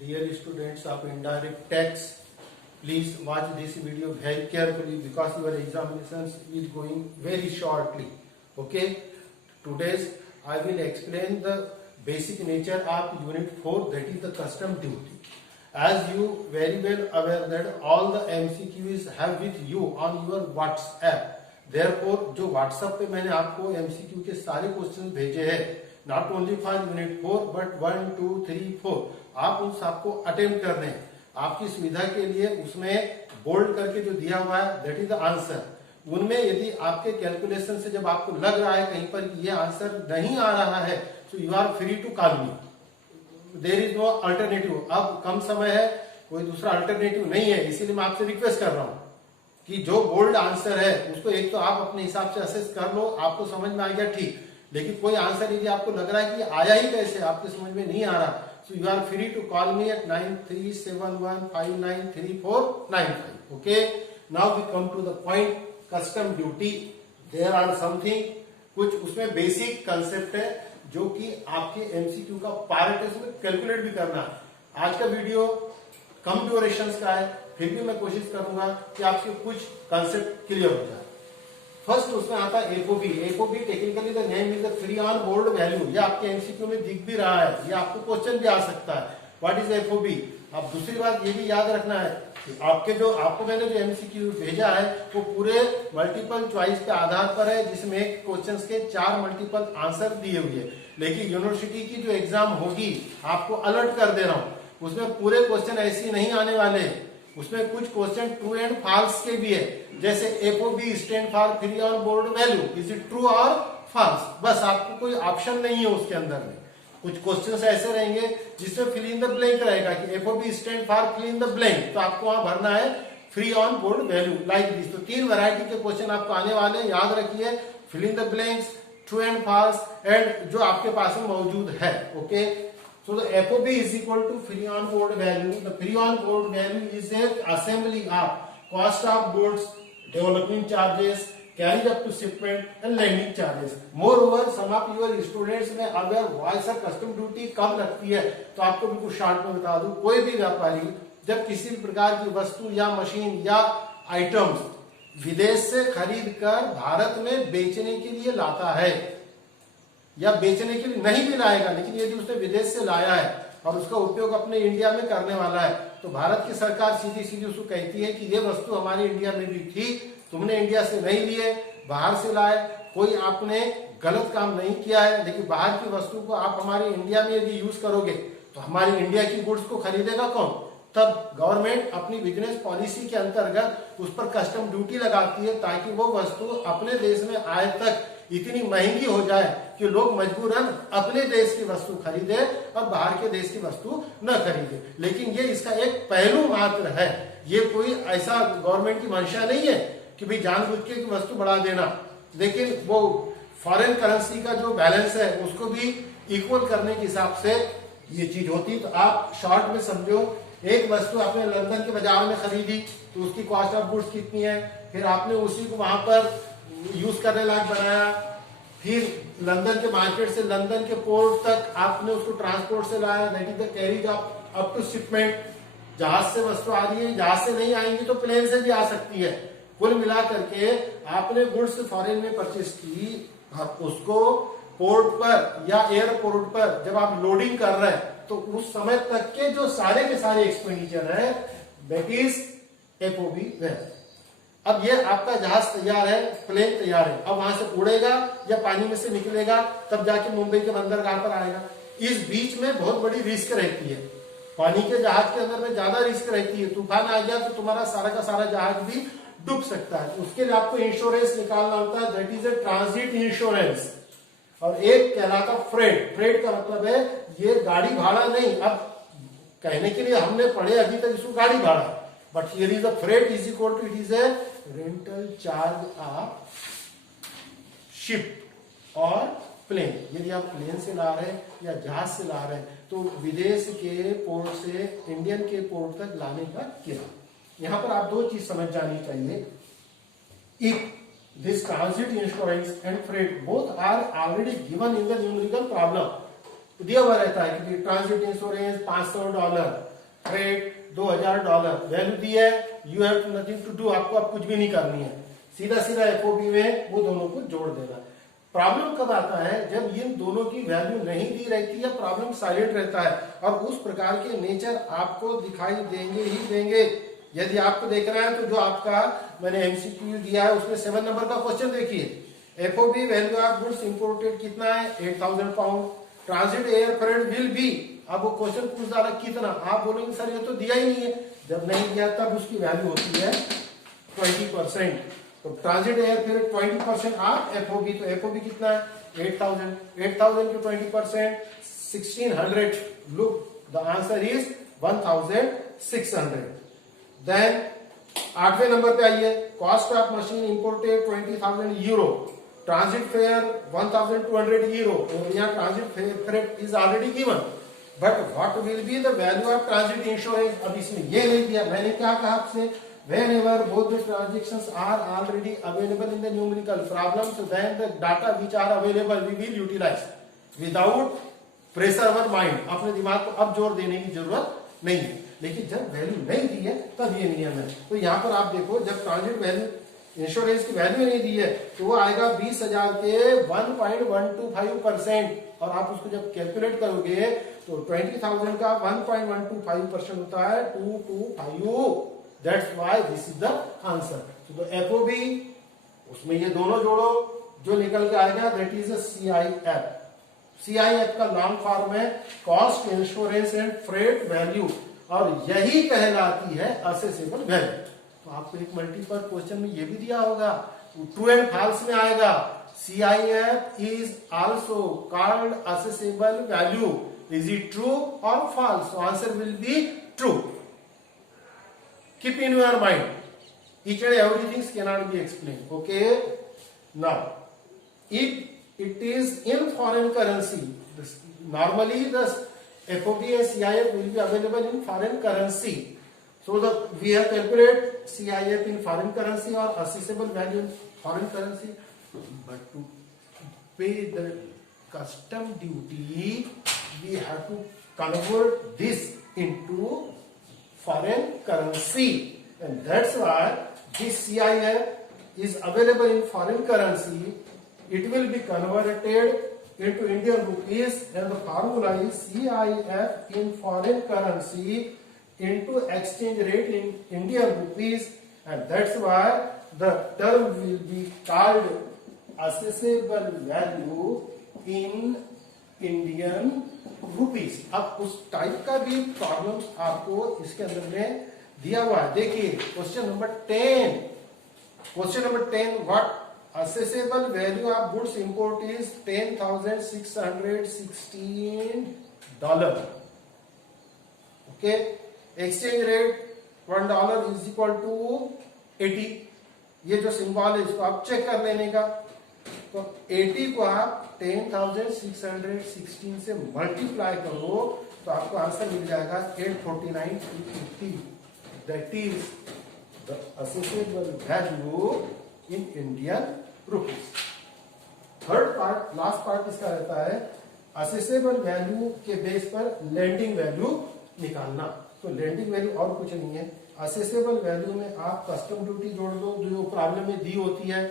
Dear students of indirect tax, please watch this video very carefully because your examinations is going very shortly. Okay, today's I will explain the basic nature of unit 4, that is the custom duty. As you very well aware that all the MCQs have with you on your WhatsApp. Therefore जो WhatsApp पे मैंने आपको MCQ के सारे question भेजे हैं, not only for unit 4 but 1, 2, 3, 4, आप उन सबको अटेम्प्ट करने हैं। आपकी सुविधा के लिए उसमें बोल्ड करके जो दिया हुआ है दैट इज द आंसर। उनमें यदि आपके कैलकुलेशन से जब आपको लग रहा है कहीं पर ये आंसर नहीं आ रहा है, so you are free to call me, there is no alternative. अब कम समय है, कोई दूसरा अल्टरनेटिव नहीं है, इसीलिए मैं आपसे रिक्वेस्ट कर रहा हूं कि जो बोल्ड आंसर है उसको एक तो आप अपने हिसाब से असेस कर लो, आपको समझ में आ गया ठीक, लेकिन कोई आंसर यदि आपको लग रहा है कि आया ही कैसे, आपके समझ में नहीं आ रहा, so you are free to call me at 9371593495। Okay, now we come to the point, custom duty. There are something, कुछ उसमें बेसिक कंसेप्ट है जो कि आपके एमसीक्यू का पार्ट है, उसमें कैलकुलेट भी करना है। आज का वीडियो कम ड्यूरेशन का है, फिर भी मैं कोशिश करूंगा कि आपके कुछ कंसेप्ट क्लियर हो जाए। फर्स्ट उसमें आता है FOB. FOB technically the name is the free on board value. ये आपके एमसीक्यू में दिख भी रहा है, ये आपको क्वेश्चन भी आ सकता है, व्हाट इज एफओबी। अब दूसरी बात ये भी याद रखना है कि आपको मैंने जो एमसीक्यू भेजा है वो पूरे मल्टीपल चॉइस के आधार पर है, जिसमें क्वेश्चन के 4 मल्टीपल आंसर दिए हुए हैं। लेकिन यूनिवर्सिटी की जो एग्जाम होगी, आपको अलर्ट कर दे रहा हूं, उसमें पूरे क्वेश्चन ऐसे नहीं आने वाले, उसमें कुछ क्वेश्चन ट्रू एंड फॉल्स के भी है। जैसे FOB stand for free on board value, is it true or false, बस आपको कोई ऑप्शन नहीं है उसके अंदर में। कुछ क्वेश्चंस ऐसे रहेंगे जिसमें फिल इन द ब्लैंक रहेगा कि FOB stand for fill in the blank, तो आपको वहां भरना है free on board value like this. तो 3 वैरायटी के क्वेश्चन आपको आने वाले, याद रखिए, fill in the blanks, true and false, and जो आपके पास में मौजूद है। Okay, so the FOB is equal to free on board value. The free on board value is a assembly of cost of goods, development charges, carriage up to shipment and landing charges. Moreover, some of your students में अगर why sir custom duty कब लगती है, तो आपको बिल्कुल short में बता दूं, कोई भी व्यापारी जब किसी भी प्रकार की वस्तु या मशीन या आइटम्स विदेश से खरीद कर भारत में बेचने के लिए लाता है, या बेचने के लिए नहीं भी लाएगा, लेकिन यदि उसने विदेश से लाया है और उसका उपयोग अपने इंडिया में करने वाला है, तो भारत की सरकार सीधी सीधी उसको कहती है कि ये वस्तु हमारे इंडिया में भी थी, तुमने इंडिया से नहीं लिए, बाहर से लाए, कोई आपने गलत काम नहीं किया है, लेकिन बाहर की वस्तु को आप हमारे इंडिया में यदि यूज करोगे तो हमारी इंडिया की गुड्स को खरीदेगा कौन। तब गवर्नमेंट अपनी बिजनेस पॉलिसी के अंतर्गत उस पर कस्टम ड्यूटी लगाती है, ताकि वो वस्तु अपने देश में आए तक इतनी महंगी हो जाए कि लोग मजबूरन अपने देश की वस्तु खरीदे और बाहर के देश की वस्तु न खरीदे। लेकिन ये इसका एक पहलू मात्र है, ये कोई ऐसा गवर्नमेंट की मंशा नहीं है कि भाई जानबूझ के वस्तु बढ़ा देना, लेकिन वो फॉरेन करेंसी का जो बैलेंस है उसको भी इक्वल करने के हिसाब से ये चीज होती। तो आप शॉर्ट में समझो, एक वस्तु आपने लंदन के बाजार में खरीदी तो उसकी कॉस्ट ऑफ गुड्स कितनी है, फिर आपने उसी को वहां पर यूज करने लायक बनाया, फिर लंदन के मार्केट से लंदन के पोर्ट तक आपने उसको ट्रांसपोर्ट से लाया, that is the carriage up to shipment. जहाज से वस्तु आ रही है, जहाज से नहीं आएंगी तो प्लेन से भी आ सकती है। कुल मिला करके आपने गुड्स फॉरेन में परचेस की, उसको पोर्ट पर या एयरपोर्ट पर जब आप लोडिंग कर रहे हैं तो उस समय तक के जो सारे के सारे एक्सपेंडिचर है दैट इज एफओबी है। अब ये आपका जहाज तैयार है, प्लेन तैयार है, अब वहां से उड़ेगा या पानी में से निकलेगा, तब जाके मुंबई के बंदरगाह पर आएगा। इस बीच में बहुत बड़ी रिस्क रहती है, पानी के जहाज के अंदर में ज्यादा रिस्क रहती है, तूफान आ गया तो तुम्हारा सारा का सारा जहाज भी डूब सकता है। उसके लिए आपको इंश्योरेंस निकालना होता है, that is a transit insurance. और एक कहलाता फ्रेट। फ्रेट का मतलब है ये गाड़ी भाड़ा नहीं, अब कहने के लिए हमने पढ़े अभी तक इसको गाड़ी भाड़ा, but here is the freight is equal to, it is a rental charge of ship और प्लेन। यदि आप प्लेन से ला रहे हैं या जहाज से ला रहे हैं तो विदेश के पोर्ट से इंडियन के पोर्ट तक लाने का किराया। यहां पर आप 2 चीज समझ जानी चाहिए, if this transit insurance and freight both are already given in the numerical problem, दिया हुआ रहता है कि ट्रांजिट इंश्योरेंस $500, फ्रेट $2000, वैल्यू दी है, you have nothing to do, आपको अब कुछ भी नहीं करनी है, सीधा सीधा एफओबी में वो दोनों को जोड़ देना। प्रॉब्लम कब आता है, जब इन दोनों की वैल्यू नहीं दी रहती है, प्रॉब्लम साइलेंट रहता है, और उस प्रकार के नेचर आपको दिखाई देंगे ही देंगे। यदि आपको देखना है तो जो आपका मैंने एमसीक्यू दिया है उसमें 7 नंबर का क्वेश्चन देखिए, FOB value of goods imported कितना है, 8000 pound, transit air freight will be, अब वो क्वेश्चन पूछ डाला कितना, आप बोलेंगे सर ये तो दिया ही नहीं है, जब नहीं दिया तब उसकी वैल्यू होती है 20%, तो transit air freight 20% of FOB, तो एफओबी कितना है 8000, 8000 के 20% 1600, look the answer is 1600। Then 8वें नंबर पे आइए, cost of machine imported 20,000 euro, transit fare 1,200 euro, यहाँ transit freight is already given, but what will be the value of transit insurance, अब इसमें ये नहीं दिया। मैंने क्या कहा आपसे, whenever both the transactions are already available in the numerical problem, so then the data which are available we will utilize without pressure our mind, अपने दिमाग को अब जोर देने की जरूरत नहीं है। लेकिन जब वैल्यू नहीं दी है तब ये नियम है। तो यहाँ पर आप देखो, जब ट्रांजिट वैल्यू इंश्योरेंस की वैल्यू नहीं दी है तो वो आएगा 20,000 के 1.125%, और आप उसको जब कैलकुलेट करोगे तो 20,000 का 1.125% होता है 225, that's why this is the answer. तो एफओबी उसमें ये दोनों जोड़ो, जो निकल के आएगा दैट इज सीआईएफ। सीआईएफ का लॉन्ग फॉर्म है cost insurance and freight value, और यही कहलाती है असेसेबल वैल्यू। तो आपको एक मल्टीपल क्वेश्चन में ये भी दिया होगा, ट्रू एंड फॉल्स में आएगा, CIF is also called assessable value, is it true or false? Answer will be true. Keep in your mind, each and everything cannot be explained. Okay, now if it is in foreign currency, normally the FOB and CIF will be available in foreign currency. So we have calculated CIF in foreign currency or assessable value in foreign currency, but to pay the custom duty, we have to convert this into foreign currency, and that's why this CIF is available in foreign currency. It will be converted into Indian rupees, and the formula is CIF in foreign currency into exchange rate in Indian rupees, and that's why the term will be called assessable value in Indian rupees. अब उस type का भी problem आपको इसके अंदर में दिया हुआ है। देखिए question number 10, question number 10, what assessable value of goods import is $10,616। Okay, exchange rate $1 is equal to 80। ये जो सिंबल है इसको आप चेक कर लेने का, तो 80 को आप 10,616 से मल्टीप्लाई करो तो आपको आंसर मिल जाएगा 849,350, that is the accessible value in Indian rupees. Third part, last part इसका रहता है असेसेबल वैल्यू के बेस पर लैंडिंग वैल्यू निकालना। तो लैंडिंग वैल्यू और कुछ नहीं है, असेसेबल वैल्यू में आप कस्टम ड्यूटी जोड़ दो जो प्रॉब्लम में दी होती है,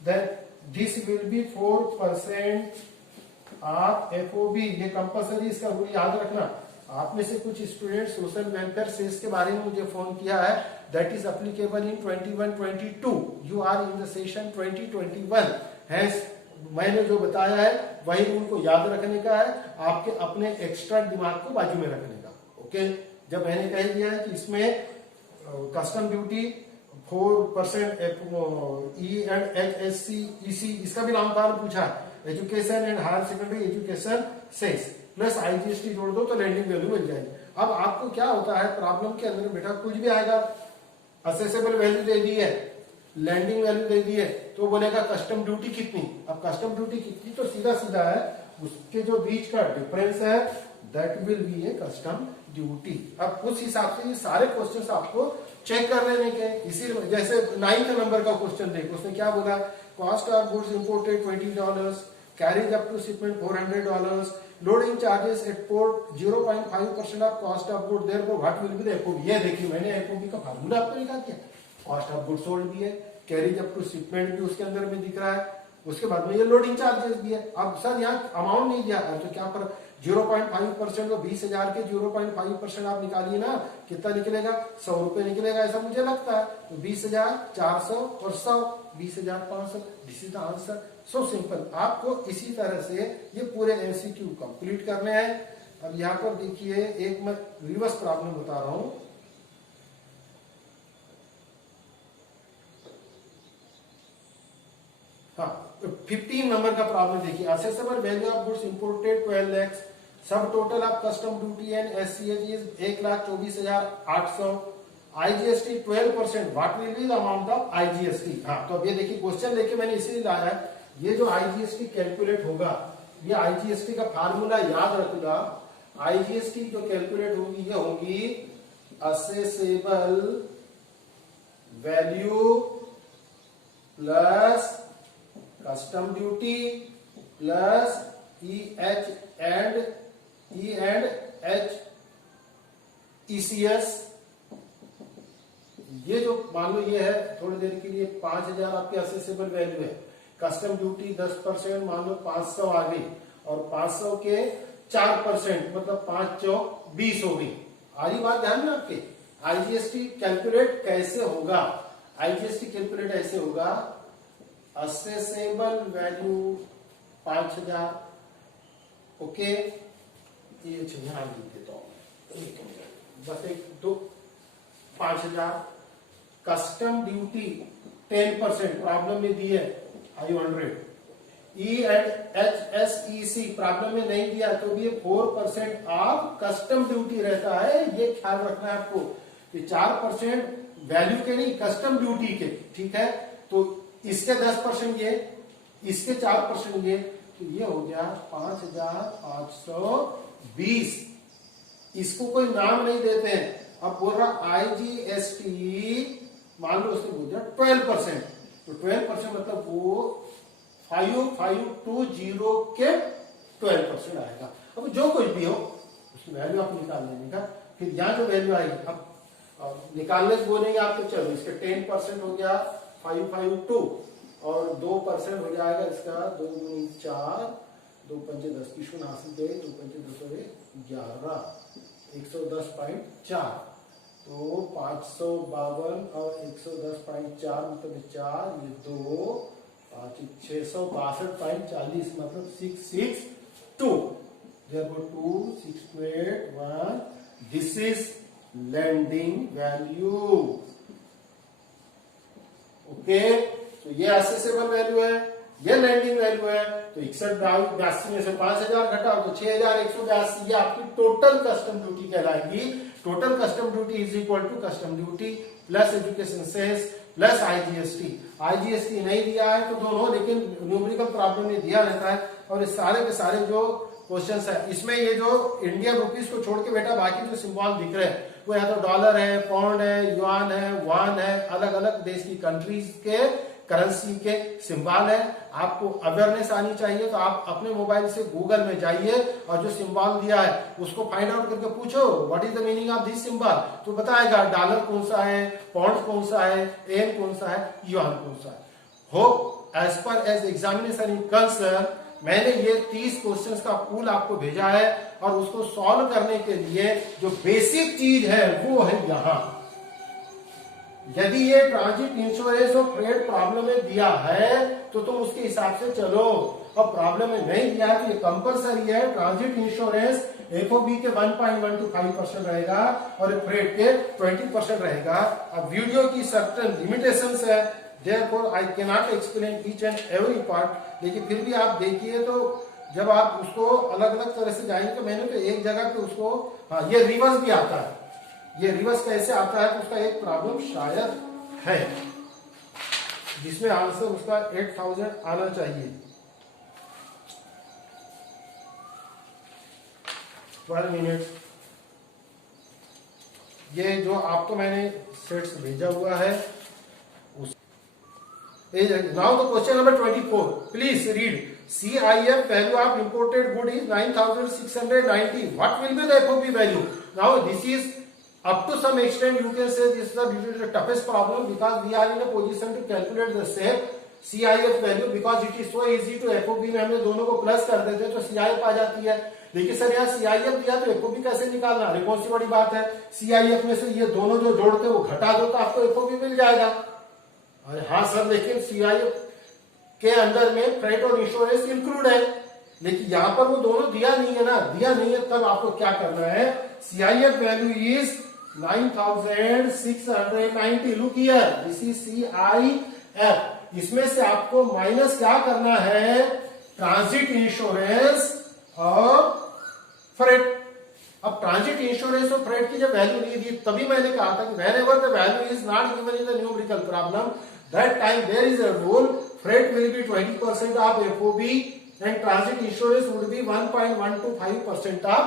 that this will be 4% of FOB. ये कंपल्सरी, इसका रूल याद रखना। आप में से कुछ स्टूडेंट सोशल वेलफेयर सेस के बारे में मुझे फोन किया है, that is applicable in 21-22, you are in the session 2021। Hence मैंने जो बताया है वही रूल को याद रखने का है, आपके अपने एक्स्ट्रा दिमाग को बाजू में रखने का। ओके, जब मैंने कह दिया है कि इसमें custom duty 4% E and HSC EC, इसका भी लॉन्ग फॉर्म पूछा, education and higher secondary education cess plus IGST जोड़ दो तो लैंडिंग वैल्यू मिल जाएगी। अब आपको क्या होता है प्रॉब्लम के अंदर बेटा, कुछ भी आएगा, असेसेबल वैल्यू दे दी है, लैंडिंग वैल्यू दे दी है, तो बोलेगा कस्टम ड्यूटी कितनी। अब कस्टम ड्यूटी कितनी तो सीधा सीधा है, उसके जो बीच का डिफरेंस है that will be A custom duty. अब उस हिसाब से ये सारे क्वेश्चंस आपको चेक कर लेने के। इसी जैसे 9th नंबर का क्वेश्चन देखो, उसने क्या बोला, cost of goods imported $20, carriage up to shipment $400, loading charges at port 0.5% of cost of good, therefore what will be the FOB. ये देखिए मैंने एफओबी का फार्मूला आपको निकाल दिया, कॉस्ट ऑफ गुड सोल्ड भी है, कैरिज अप टू शिपमेंट भी उसके अंदर में दिख रहा है, उसके बाद में ये लोडिंग चार्जेस भी है। अब सर यहाँ अमाउंट नहीं दिया है तो क्या पर 0.5% तो 20,000 के 0.5% आप निकालिए ना, कितना निकलेगा, 100 रुपए निकलेगा ऐसा मुझे लगता है। तो 20,400 और 100 20,500, this is the answer. So simple. आपको इसी तरह से ये पूरे एमसीक्यू कंप्लीट करने हैं। अब यहाँ पर देखिए एक मैं रिवर्स प्रॉब्लम बता रहा हूं। हाँ, 15 नंबर का प्रॉब्लम देखिए, assessable value of goods imported 12 lakhs, subtotal of customs duty and एससीएज is 1,24,800, IGST 12%, what will be the amount of IGST. हाँ, तो अब ये देखिए क्वेश्चन लेके मैंने इसीलिए लाया है, ये जो आईजीएसटी कैलकुलेट होगा, ये आईजीएसटी का फार्मूला याद रखूंगा। आईजीएसटी जो कैलकुलेट होगी ये होगी accessible value plus custom duty plus E and H ECS. ये जो मान लो ये है थोड़ी देर के लिए 5,000 आपकी असेसेबल वैल्यू है, कस्टम ड्यूटी 10% मान लो 500 आ गई, और 500 के 4% मतलब 5 चौक 20 हो गई। आ रही बात ध्यान में आपके। आईजीएसटी कैलकुलेट कैसे होगा, आईजीएसटी कैलकुलेट ऐसे होगा, असेसेबल वैल्यू 5,000, ओके, ये यहाँ लिख देता हूं, बस एक दो 5,000, कस्टम ड्यूटी 10% प्रॉब्लम में दी है 500, E and H S E C problem में नहीं दिया तो भी 4% ऑफ कस्टम ड्यूटी रहता है, ये ख्याल रखना है आपको कि 4% वैल्यू के नहीं कस्टम ड्यूटी के, ठीक है। तो इसके 10% ये, इसके 4% ये, तो ये हो गया 5,520। इसको कोई नाम नहीं देते हैं। अब बोल रहा आईजीएसटी मान लो उसने बोल दिया 12%, तो 12% मतलब वो 5,520 के 12% आएगा। अब जो कुछ भी हो उसकी वैल्यू आप निकाल लेने का, फिर यहां जो वैल्यू आएगी अब निकालने से बोलेंगे आप, तो चलो इसके 10% हो गया 552 और 2% हो जाएगा इसका 2 गुनी 4, 2 पंजे 10 की शून्य हासिल गए, 2 पंजे 211, 110.4, तो 552 और 110.4 मतलब 4, ये 2, 5 662.40 मतलब 662, therefore 2 628 1, this is lending value, okay. तो ये असेसेबल वैल्यू है, ये लैंडिंग वैल्यू है। तो 6182 में से 5,000 घटाओ तो 6,182, ये आपकी टोटल कस्टम ड्यूटी कहलाएगी। Total custom duty is equal to custom duty plus education cess plus IGST. IGST नहीं दिया है तो दोनों, लेकिन न्यूमेरिकल प्रॉब्लम में दिया रहता है। और इस सारे के सारे जो क्वेश्चंस है इसमें ये जो इंडियन रुपीस को छोड़ के बेटा बाकी जो सिंबल दिख रहे हैं वो या तो डॉलर है, पाउंड है, युआन है, वान है, अलग अलग देश की कंट्रीज के करेंसी के सिंबल है। आपको अवेयरनेस आनी चाहिए तो आप अपने मोबाइल से गूगल में जाइए और जो सिंबल दिया है उसको फाइंड आउट करके पूछो what is the meaning of this symbol, तो बताएगा डॉलर कौन सा है, पाउंड कौन सा है, एन कौन सा है, युआन कौन सा है। Hope as per as examination is concern मैंने ये 30 क्वेश्चंस का पूल आपको भेजा है और उसको सॉल्व करने के लिए जो बेसिक चीज है वो है यहां। यदि ये ट्रांजिट इंश्योरेंस और फ्रेट प्रॉब्लम में दिया है तो तुम उसके हिसाब से चलो, और प्रॉब्लम में नहीं दिया है तो ये कंपलसरी है। ट्रांजिट इंश्योरेंस एफओबी के 1.125% रहेगा और फ्रेट के 20% रहेगा। अब वीडियो की सर्टेन लिमिटेशंस है, therefore I cannot explain each and every part, लेकिन फिर भी आप देखिए तो जब आप उसको अलग अलग तरह से जाएंगे तो मैंने तो एक जगह पे उसको, हाँ ये रिवर्स भी आता है, ये रिवर्स कैसे आता है तो उसका एक प्रॉब्लम शायद है जिसमें आंसर उसका 8,000 आना चाहिए। 12 मिनट। ये जो आपको मैंने सेट्स भेजा हुआ है उस now the question number 24 please read CIF value of imported good is 9690. What will be the FOB value? Now this is up to some extent you can say this is the toughest problem because we are in a position to calculate the same CIF value because it is so easy to FOB में हमने दोनों को plus कर देते तो CIF आ जाती है। लेकिन सर यहाँ CIF दिया तो FOB कैसे निकालना? अरे कौन सी बड़ी बात है, CIF में से ये दोनों जो जोड़ते वो घटा दो तो आपको FOB मिल जाएगा। अरे हाँ सर लेकिन CIF के अंदर में फ्रेट और इंश्योरेंस इंक्लूड है, लेकिन यहाँ पर वो दोनों दिया नहीं है ना, दिया नहीं है तब आपको क्या करना है, CIF value is 9690। Look here, this is CIF। इसमें से आपको माइनस क्या करना है, ट्रांजिट इंश्योरेंस और फ्रेट। अब ट्रांजिट इंश्योरेंस और फ्रेट की जब वैल्यू नहीं दी तभी मैंने कहा था कि whenever the value is not given in the numerical problem, that time there is a rule, freight will be 20% of FOB and transit insurance would be 1.125% of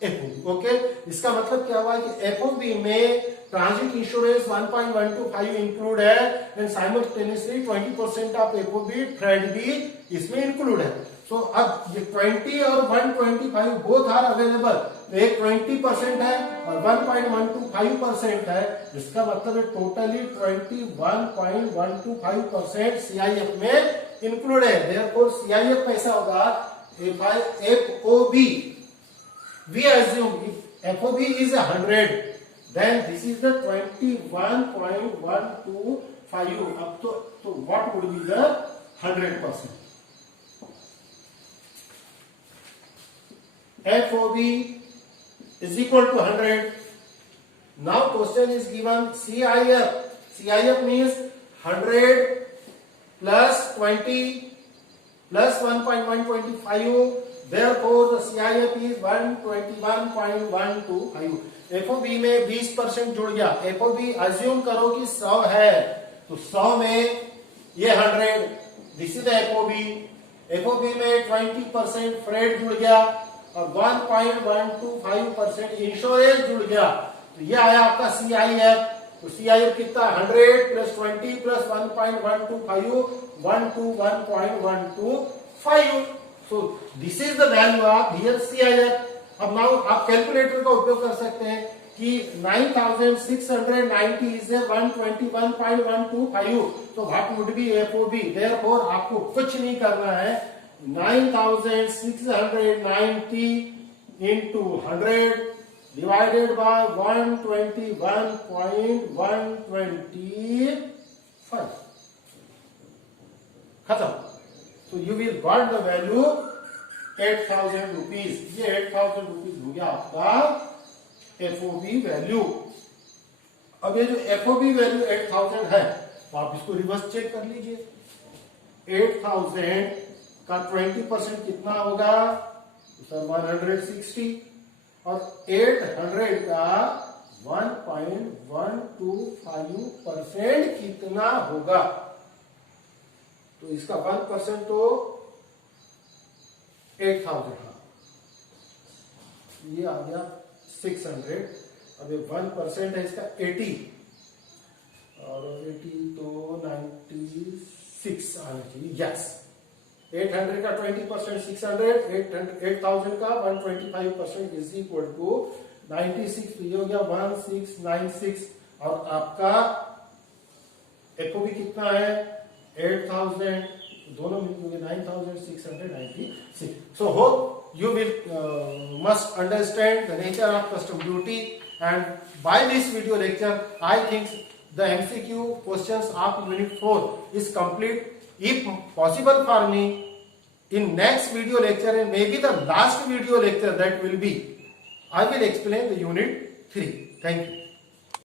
FOB. Okay, इसका मतलब क्या हुआ कि FOB में ट्रांजिट इंश्योरेंस 1.125 इंक्लूड है and simultaneously 20% of FOB freight भी इसमें include है। सो अब ये 20 और 125 बोथ आर अवेलेबल, एक 20% है और 1.125% है, जिसका मतलब है टोटली 21.125% CIF में इंक्लूड है। देयरफॉर CIF कैसा होगा, FOB we assume if FOB is 100 then this is the 21.125 up to, so what would be the 100%? FOB is equal to 100. Now question is given CIF. CIF means 100 plus 20 plus 1.125. Therefore the CIF is 121.125. FOB में 20% जुड़ गया। FOB assume करो कि 100 है तो 100 में ये 100, this is FOB। FOB में 20% फ्रेट जुड़ गया और 1.125% इंश्योरेंस जुड़ गया तो ये आया आपका CIF। तो CIF कितना, 100 plus 20 plus 1.125 121.125। So this is the value of here CIF। अब नाउ आप कैलकुलेटर का उपयोग कर सकते हैं कि 9690 इज 121.125, तो what would be FOB। Therefore आपको कुछ नहीं करना है, 9690 into 100 divided by 121.125, खत्म। So you will got the value 8000 rupees। ये 8000 rupees हो गया आपका FOB वैल्यू। अब ये जो FOB वैल्यू 8000 है तो आप इसको रिवर्स चेक कर लीजिए। 8000 का 20% कितना होगा, सर 160, और 800 का 1.125% कितना होगा, तो इसका 1% तो 8000 था, ये आ गया 600। अब ये 1% है इसका 80 और 80 तो 96 आना चाहिए। यस, 800 का 20% 600, 8000 का 125% इज इक्वल टू 96। तो ये हो गया 1696 और आपका FOB कितना है 8000, दोनों मिलकर 9696। So hope you will must understand the nature of custom duty, and by this video lecture I think the MCQ questions of unit 4 is complete. If possible for me, in next video lecture and maybe the last video lecture that will be, I will explain the unit 3. Thank you.